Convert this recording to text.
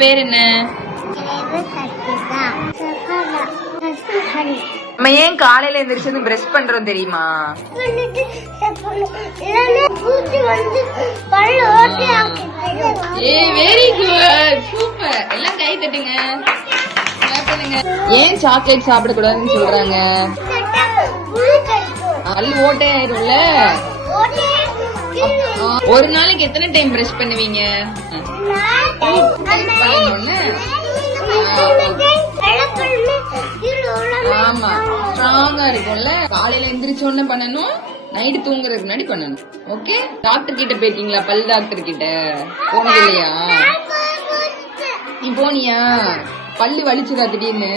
பேர் என்ன? நம்ம ஏன் காலையில எந்திரிச்சது பிரஷ் பண்றோம் தெரியுமா? Very good, super. எல்லாம் கை தட்டுங்க. ஏன் சாக்லேட் சாப்பிட கூடாதுன்னு சொல்றாங்க? பல்லு ஓட்டையாயிரும்ல. ஒரு நாளைக்கு எத்தனை டைம் பிரஷ் பண்ணுவீங்க? ஆமா, ஸ்ட்ராங்கா இருக்கும்ல. காலையில எந்திரிச்ச உடனே பண்ணணும், நைட்டு தூங்குறதுக்கு முன்னாடி பண்ணணும். ஓகே. டாக்டர் கிட்ட போயிட்டீங்களா? பல் டாக்டர் கிட்ட போனது இல்லையா? நீ போனியா? பல்லு வலிச்சுதா திடீர்னு?